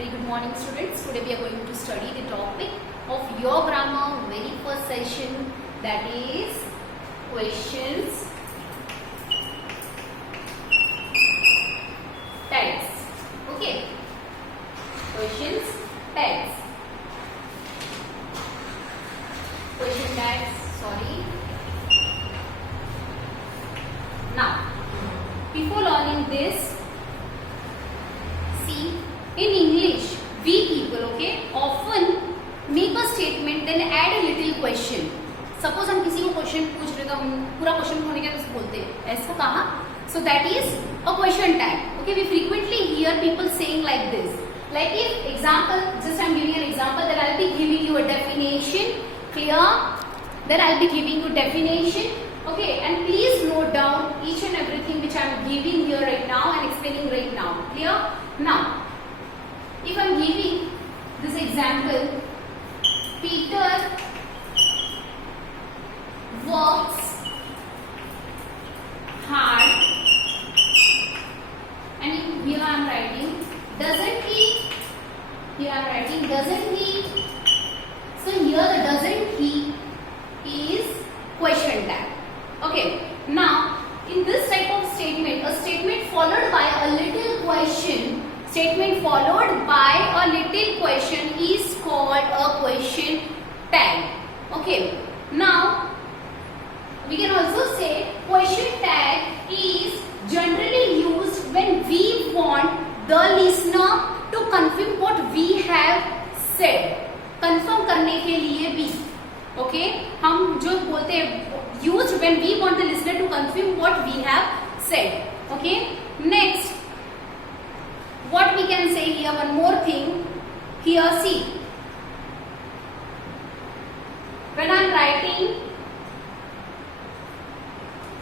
Very good morning, students. Today we are going to study the topic of your grammar very first session, that is questions, tags. Okay, questions, tags. Question tags, sorry. Now, before learning this, see, in English, we people, okay, often make a statement then add a little question. Suppose हम किसी को question पूछ रहे तो हम पूरा question होने के बाद बोलते हैं ऐसा कहा. So that is a question tag. Okay, we frequently hear people saying like this. Like if example, just I'm giving an example, then I'll be giving you a definition. Clear? Then I'll be giving you definition. Okay, and please note down each and everything which I'm giving here right now and explaining right now. Clear? Now, if I'm giving this example, Peter works hard, and here I am writing, doesn't he? Here I am writing, doesn't he? So here the doesn't he is question tag. Okay, now in this type of statement, a statement followed by a little question, statement followed by a little question is called a question tag. Okay, now we can also say question tag is generally used when we want the listener to confirm what we have said. Confirm करने के लिए भी, okay, हम जो बोलते हैं used when we want the listener to confirm what we have said. Okay, next what we can say here, one more thing here, see, when I am writing,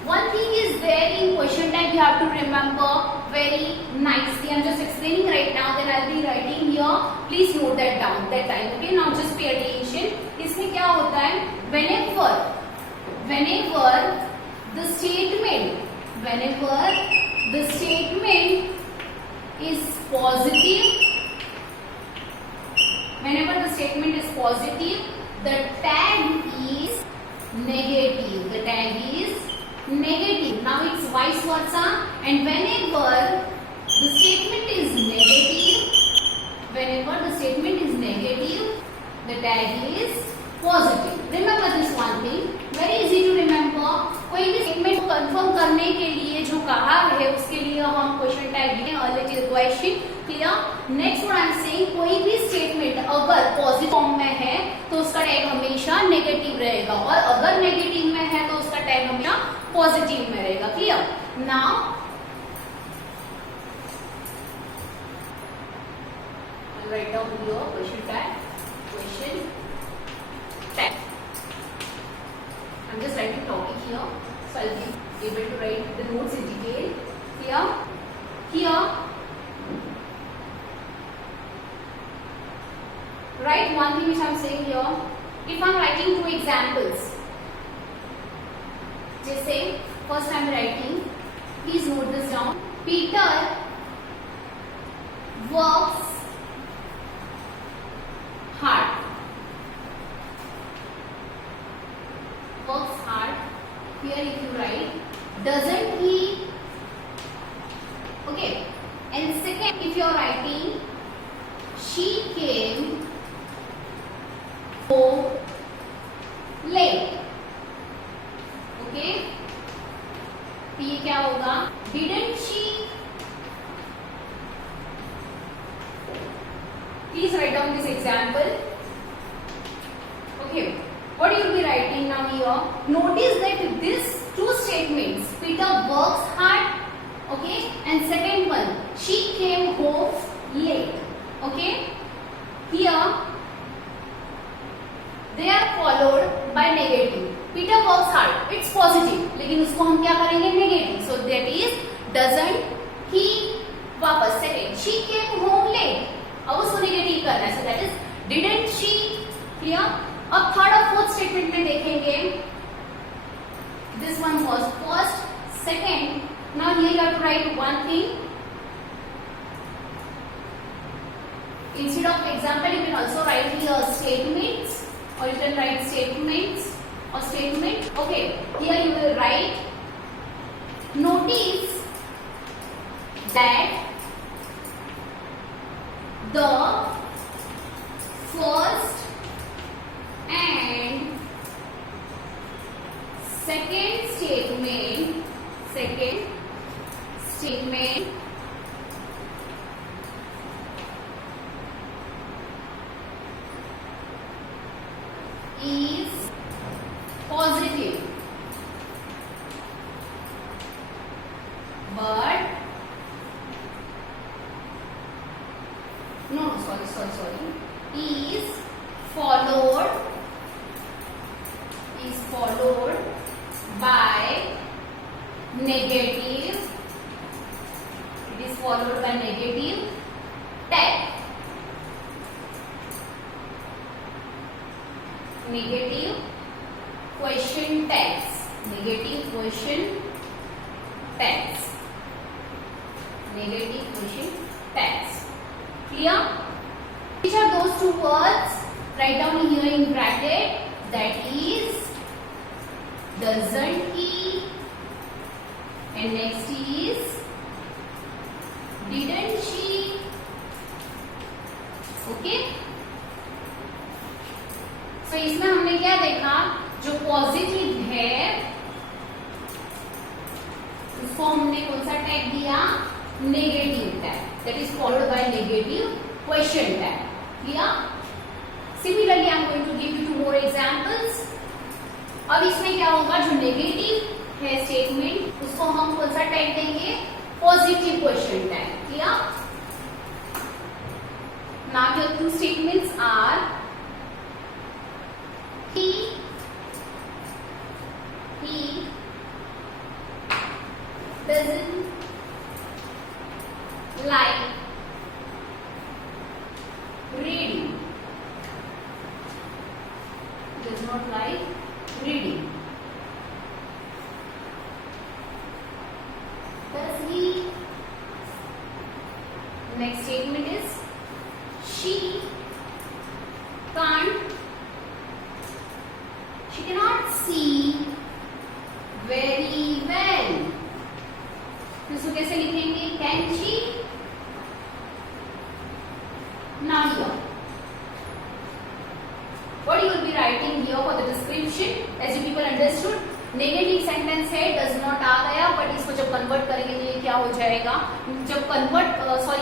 one thing is there in question tag you have to remember very nicely. I am just explaining right now, then I will be writing here. Please note that down that time. Okay, now just pay attention. इसमें क्या होता है, whenever the statement is positive, the tag is negative. Now it's vice versa, and whenever the statement is negative, the tag is positive. Remember this one thing, very easy to remember. कोई भी statement को confirm करने के लिए जो कहा है उसके लिए हम क्वेश्चन टैग देंगे, a little question. Clear? Next what I am saying, कोई भी स्टेटमेंट अगर पॉजिटिव फॉर्म में है तो उसका टैग हमेशा नेगेटिव रहेगा, और अगर नेगेटिव में है तो उसका टैग हमेशा पॉजिटिव में रहेगा. Clear? Now I'll write down here question tag. I'm just writing topic here, so I'll be able to write the notes in detail. Here, write one thing which I'm saying here. If I'm writing two examples, just say first I'm writing. Please note this down. Peter works hard. Here if you write, doesn't he? Okay, and second, if you are writing, she came home late. Okay, तो ये क्या होगा, didn't she? Please write down this example. Okay, what you will be writing now here, notice that these two statements, Peter works hard, okay, and second one, she came home late. Okay, here they are followed by negative. Peter works hard, it's positive, लेकिन उसको हम क्या करेंगे, negative. So that is doesn't he. वापस second, she came home late, अब उसको negative करना है. So that is didn't she. Clear? अब थर्ड और फोर्थ स्टेटमेंट में देखेंगे, this one was first, second. Now here you have to write one thing. Instead of example, you can also write here statements, or you can write statements or statement. Okay, here you will write, notice that the first and second statement is positive, but no, sorry, is followed by negative. It is followed by negative tag. Negative question tags. Negative question tags. Negative question tags. Clear? Which are those two words? Write down here in bracket. That is, doesn't he, and next is didn't she. Okay, so इसमें हमने क्या देखा, जो positive है उसको हमने कौन सा टैग दिया, negative tag, that is followed by negative question tag. Clear? Similarly I am going to give you 2 more examples. अब इसमें क्या होगा, जो नेगेटिव है स्टेटमेंट उसको हम कौन सा टैग देंगे, positive question tag. Clear? Now your 2 statements are, he doesn't like reading. Does not like reading. Does he? Next statement is, she cannot see very well. इसको कैसे लिखेंगे, can she? Now here, what you will be writing here for the description, as you people understood, negative sentence है, does not आ गया, but इसको जब convert करेंगे तो ये क्या हो जाएगा, जब कन्वर्ट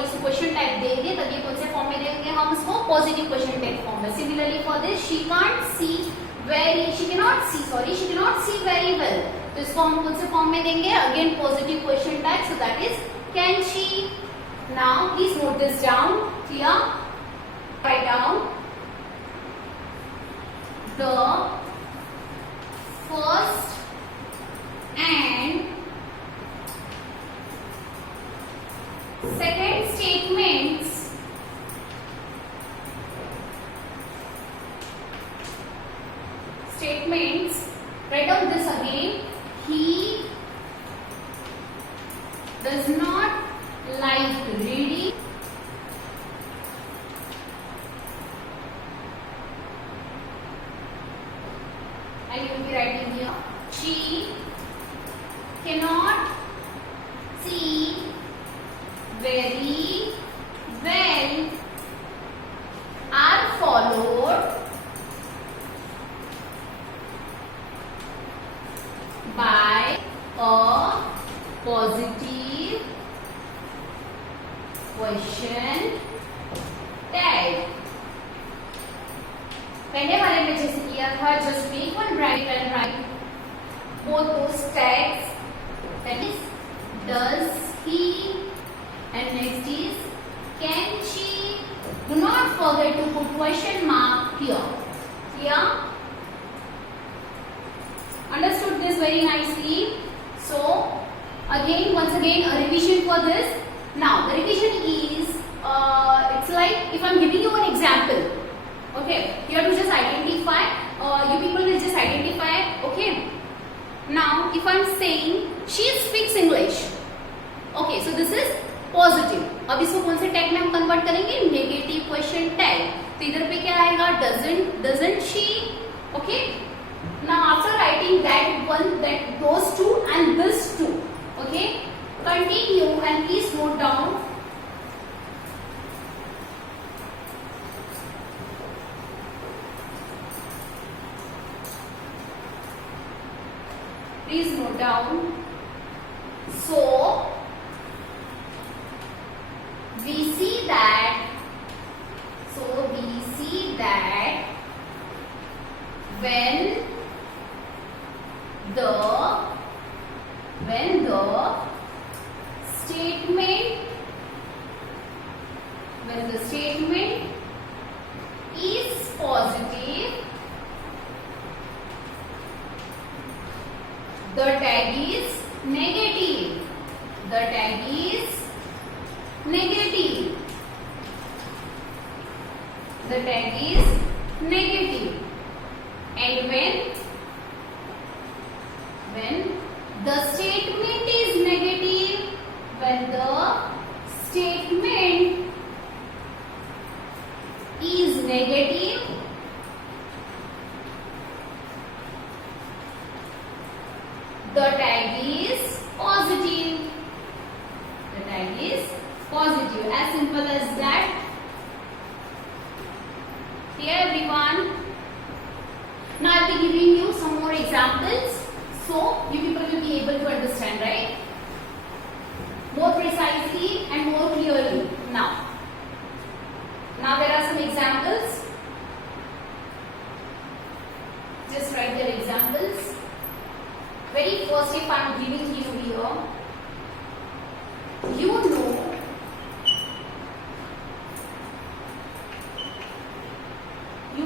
इसको क्वेश्चन टाइप देंगे तब ये कौन से फॉर्म में देंगे, हम इसको पॉजिटिव क्वेश्चन टाइप फॉर्म में. Similarly for this, she cannot see very well, तो इसको हम कौन से फॉर्म में देंगे, again positive question type, so that is can she. Now please note this down. Clear? Write down the first and second statements write down this again. He does not like reading. And you will be writing here, she cannot see very well, are followed by a positive question tag. पहले वाले में जैसे किया था, just make one bracket and write both those tags, that is does he and next is can she. Do not forget to put question mark here. Clear? Understood this very nicely. So again, once again, a revision for this. Now the revision is it's like if I'm giving you an example. Okay, you have to just identify, you people will just identify, okay. Now, if I'm saying, she speaks English. Okay, so this is positive. अब इसको कौन से tag में हम convert करेंगे? Negative question tag. तो इधर पे क्या आएगा? Doesn't she. Okay, now after writing that one, that those two and this two, okay, continue and please note down. Please note down. So we see that when the statement is positive, the tag is negative. The tag is negative. The tag is negative. And when the statement is negative, when the statement is negative, the tag is positive. The tag is positive. As simple as that. Here everyone. Now I will be giving you some more examples, so you people will be able to understand, right? More precisely and more clearly. Now there are some examples. Just write the examples. Very first, if I am giving you here, you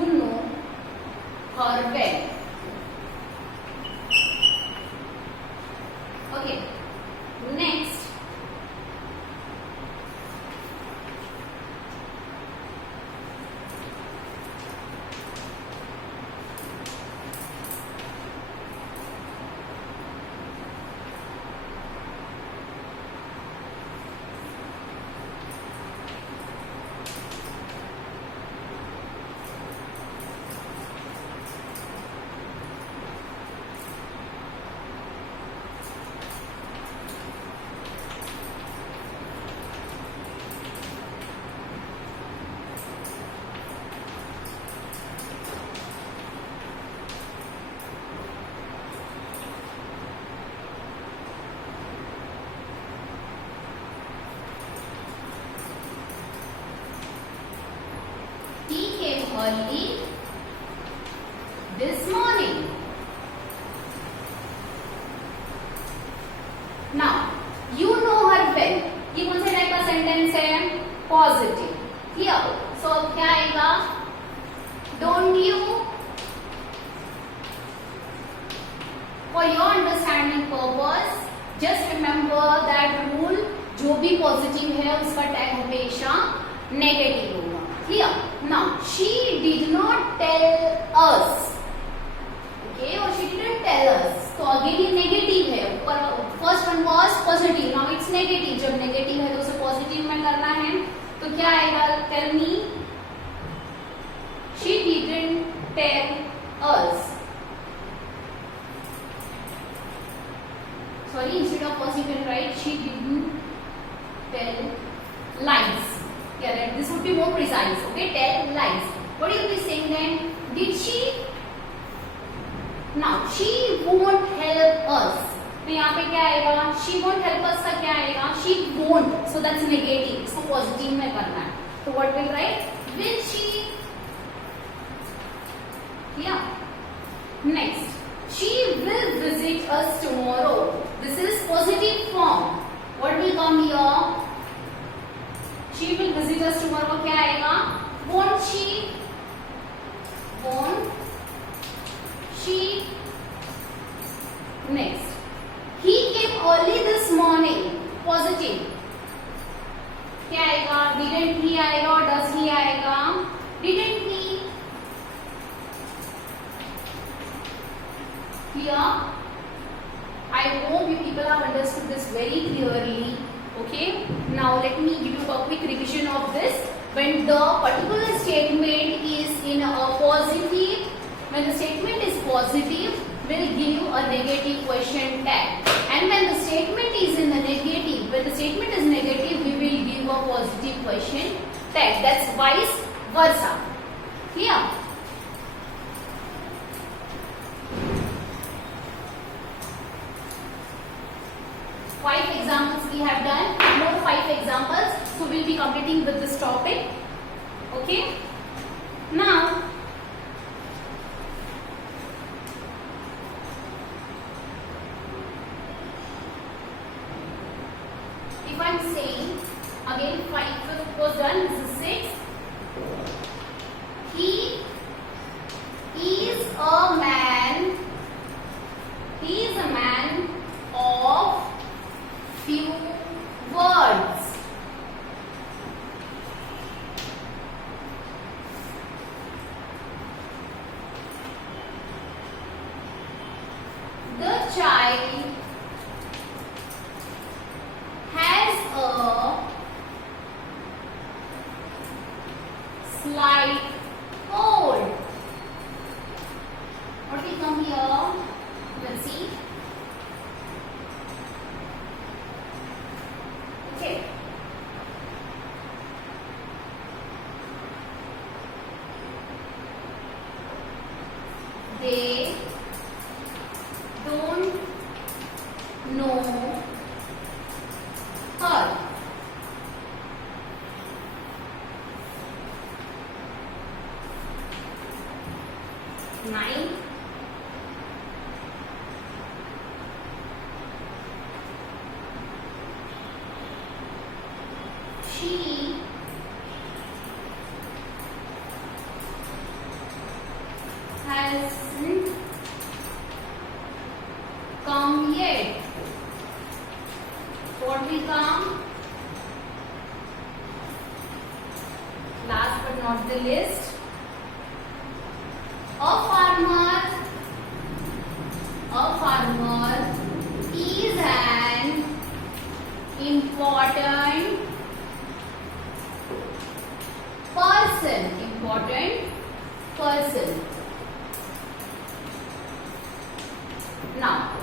know her well. Okay. Next, he came early this morning. Now, you know her well. ये कौन से type का sentence है? Positive. Clear? सो अब क्या आएगा? Don't you, for your understanding purpose, just remember that rule. जो भी पॉजिटिव है उसका टैग हमेशा नेगेटिव होगा. Clear? Now, she did not tell us. Okay, or she didn't tell us. तो अगेन ये नेगेटिव है. First one was positive, now it's negative. जब नेगेटिव है तो उसे पॉजिटिव में करना है. तो क्या आएगा? Tell me. She didn't tell us. Sorry, instead of first you can write she didn't tell lies. Yeah, right. This would be more precise. Okay, tell lies. What you will be saying then? Did she? Now, she won't help us. तो यहाँ पे क्या आएगा? She won't help us का क्या आएगा? She won't. So that's negative. इसको positive में करना है. So what will write? Will she? Yeah. Next, she will visit us tomorrow. This is positive form. What will come here? She will visit us tomorrow. क्या आएगा? Won't she? Won't she? Next, he came early this morning. Positive. क्या आएगा? Didn't he आएगा और does he आएगा? Didn't he? Clear? I hope you people have understood this very clearly. Okay, now let me give you a quick revision of this. When the particular statement is in a positive, when the statement is positive, will give a negative question tag, and when the statement is in the negative, when the statement is negative, we will give a positive question tag. That's vice versa. Clear? Five examples we have done. More 5 examples. So we'll be completing with this topic. Okay. Now, if I'm saying again 5 was done, this is 6. He is a man. He is a man of few words. The child has a slight cold. What will come here? Let's see. Okay. They don't know her. Nine. She hasn't come yet. What will come? Last but not the least, a farmer is an important person. Now,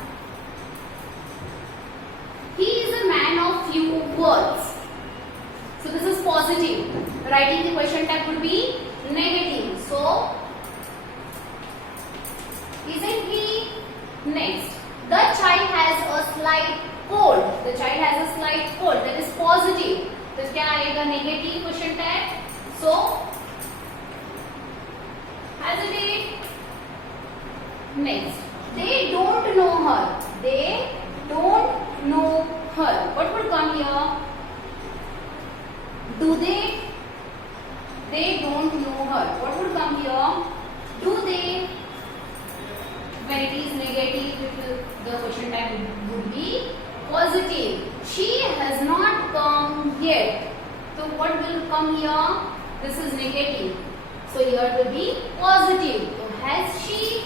he is a man of few words. So this is positive. Writing the question tag would be negative. So, isn't he? Next, the child has a slight cold. The child has a slight cold. That is positive. तो क्या आएगा? Negative question tag. So, hesitate. Next, they don't know her. They don't know her. What would come here? Do they? They don't know her. What would come here? Do they? When it is negative, the question tag would be positive. She has not come yet. So what will come here? This is negative. So here will be positive. So has she?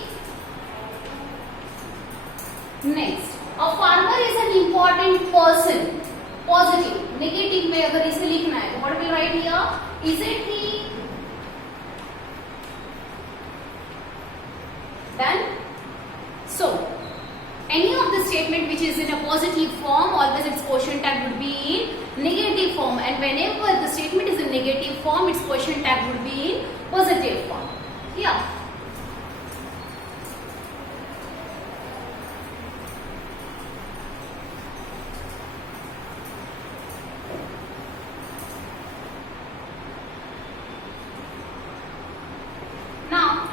Next, a farmer is an important person. Positive. Negative में अगर इसे लिखना है, what will write here? Isn't he? Done. So, any of the statement which is in a positive form, always its question tag would be in negative form, and whenever the statement is in negative form, its question tag would be in positive form. Yeah. Now,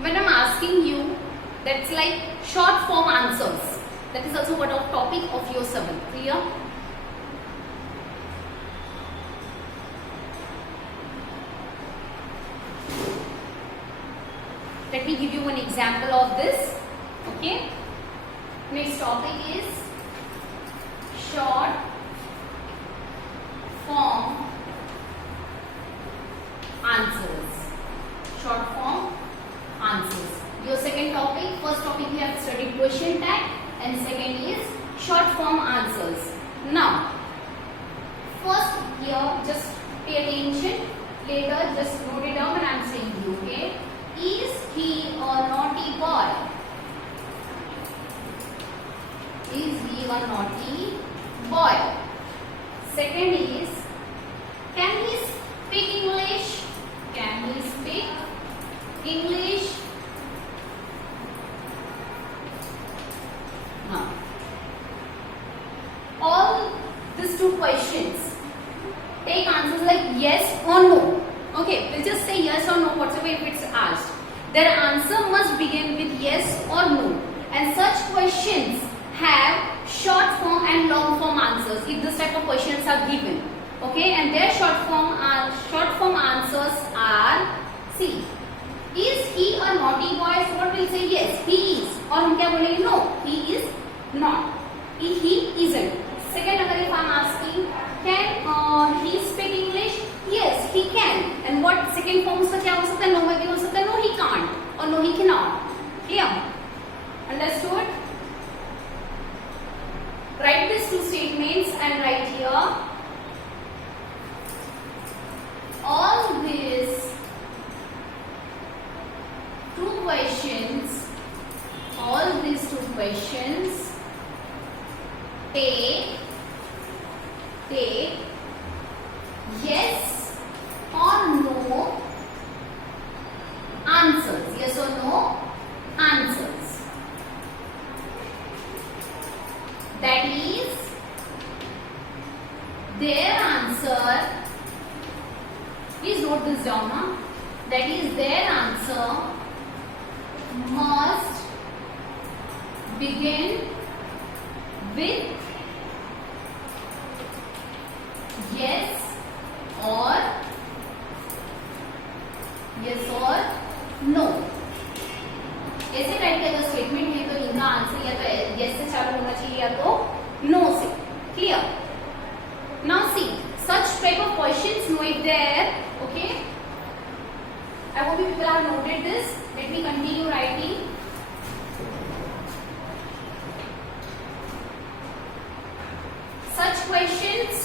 when I'm asking you, that's like short form answers. That is also one of topic of your 7. Clear? Let me give you one example of this. Okay. Next topic is short form later, just note it down when I'm saying you, okay? Is he a naughty boy? Is he a naughty boy? Second is, can he speak English? Can he speak English? No. All these two questions, take answers like yes or no. Okay, we'll just say yes or no whatever if it's asked. Their answer must begin with yes or no. And such questions have short form and long form answers if this type of questions are given. Okay, and their short form answers are, see, is he a naughty boy? So what will say? Yes, he is. और हम क्या बोलेंगे? No, he is not. He isn't. Second, अगर if I'm asking, can he speak English? Yes, he can. And what second form उसका क्या हो सकता है? No में भी हो सकता है. No, he can't. Or no, he cannot. Clear? Understood? Write these two statements and write here. All these two questions, take yes or no answers. Yes or no answers. That is, their answer, please note this down, huh? That is, their answer must begin with yes or no. ऐसे type का जो statement है तो इनका answer या तो yes से चालू होना चाहिए या तो no से. Clear? Now see, such type of questions know if there. Okay, I hope you people have noted this. Let me continue writing. Such questions